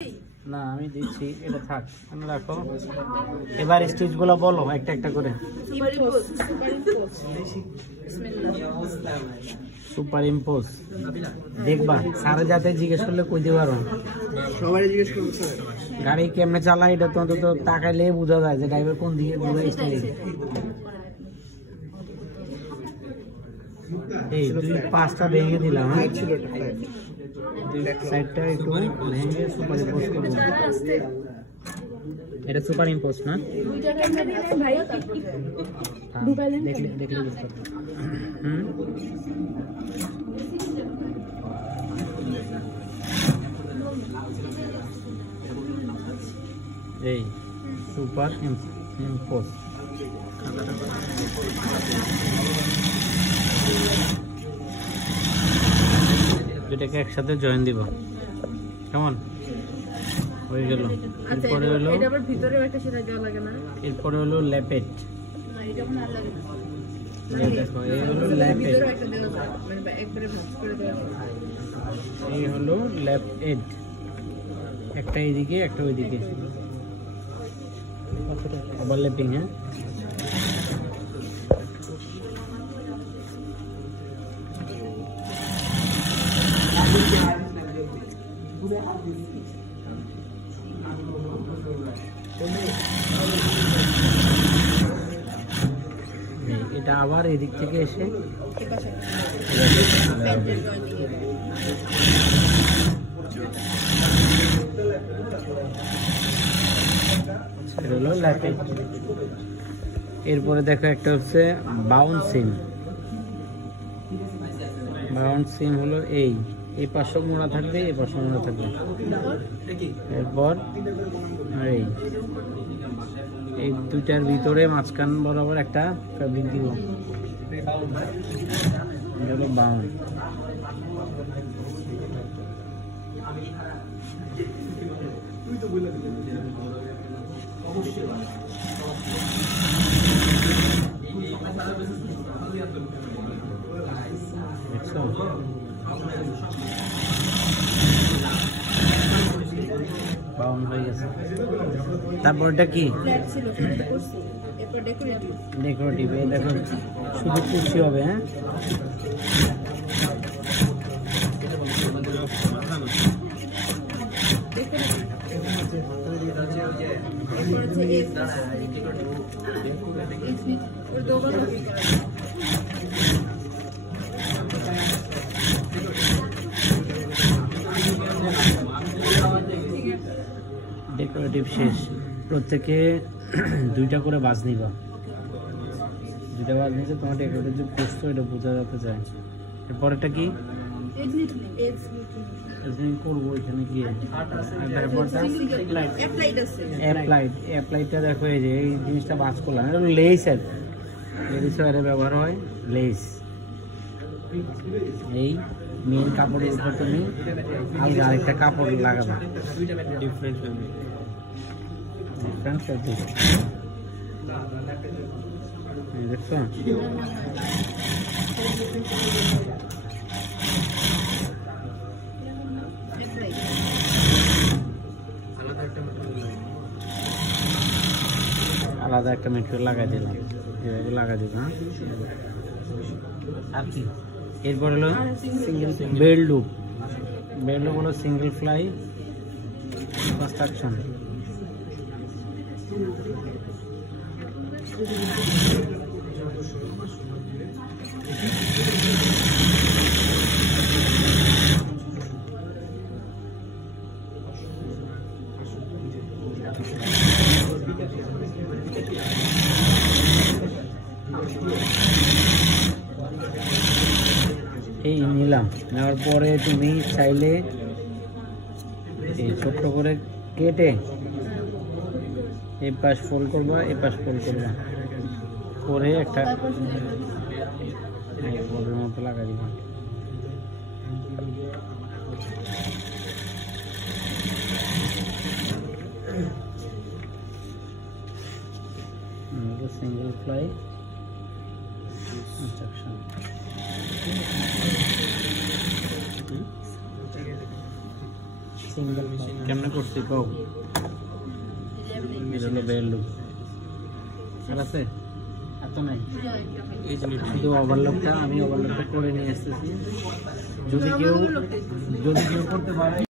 না আমি দিচ্ছি, এটা থাক, আমি রাখো। এবার স্টিচগুলো বলো একটা একটা করে। সুপার ইম্পোজ দেখবা, স্যারে যাতে জিজ্ঞেস করলে কইতে পারো। সবাই জিজ্ঞেস করবো স্যার গাড়ি কেমনে চালায় এটা তো অন্তত তাকাইলে বোঝা যায় যে ড্রাইভার কোন দিকে ঘুরে স্টাইল। এই দুই পাঁচটা ভেঙে দিলাম, হ্যাঁ ছিল এটা সাইডটা একটু ভেঙে সুপার ইম্পোজ করবো। এটা সুপার ইম্পোজ না? দেখলে দেখলে বুঝতে পারবে। এই সুপার ইম্পোজ দুটাকে একসাথে জয়েন দিব, কেমন হয়ে গেল। এরপরে হলো এরপরে হলো ল্যাপেট। দেখো এই হলো ল্যাপেট, এই হলো ল্যাপেট, একটা এইদিকে একটা ওইদিকে, ওভারল্যাপিং। হ্যাঁ এটা আবার এদিক থেকে এসে হলো ল্যাপেট। এরপরে দেখো একটা হচ্ছে বাউন্সিং। বাউন্সিং হলো এই পাশে মোড়া থাকবে, এই পাশে মোড়া থাকবে। এরপর এই দুইটার ভিতরে মাঝখান বরাবর একটা ফ্যাব্রিক দিব, এটা হলো বাউন্ড। দেখছো বাউন্ড হয়ে গেছে। তারপর এটা কি ডেকোরেটিভ, এই দেখো শুধু কুচি হবে। হ্যাঁ ডেকোরেটিভ শেষ। প্রত্যেকে দুইটা করে বাজ নিবা, দুইটা বাজ নিতে তোমার ডেকোরেটিভ করছো এটা বোঝা যাতে যায়। এরপরেটা কি করবো এখানে গিয়ে, অ্যাপ্লাইটটা দেখো এই যে এই জিনিসটা বাজ করলাম, এটা হলো লেস। আর লেডিস ওয়ারে ব্যবহার হয় লেস। এই মেন কাপড়ের উপর তুমি আলাদা আরেকটা কাপড় লাগাবে, ডিফারেন্ট দেখছো। আলাদা একটা মেটেরিয়াল লাগাই দিলাম, এভাবে লাগাই দিব। হ্যাঁ আর কি এরপর হলো বেল্ট লুপ। বেল্ট লুপ হলো সিঙ্গেল ফ্লাই কনস্ট্রাকশন। এই নিলাম, নেওয়ার পরে তুমি চাইলে এই ছোট্ট করে কেটে এই পাশ ফোল্ড করবা, এই পাশ ফোল্ড করবা, করে একটা বলের মতো লাগাই দিবা। Single fly construction. সিঙ্গেল কেমনে করছি কও এটা হলো বেল লুক আর আছে এত নাই এই জিনিস শুধু ওভারলকটা আমি ওভারলকটা করে নিয়ে আসতেছি যদি কেউ করতে পারে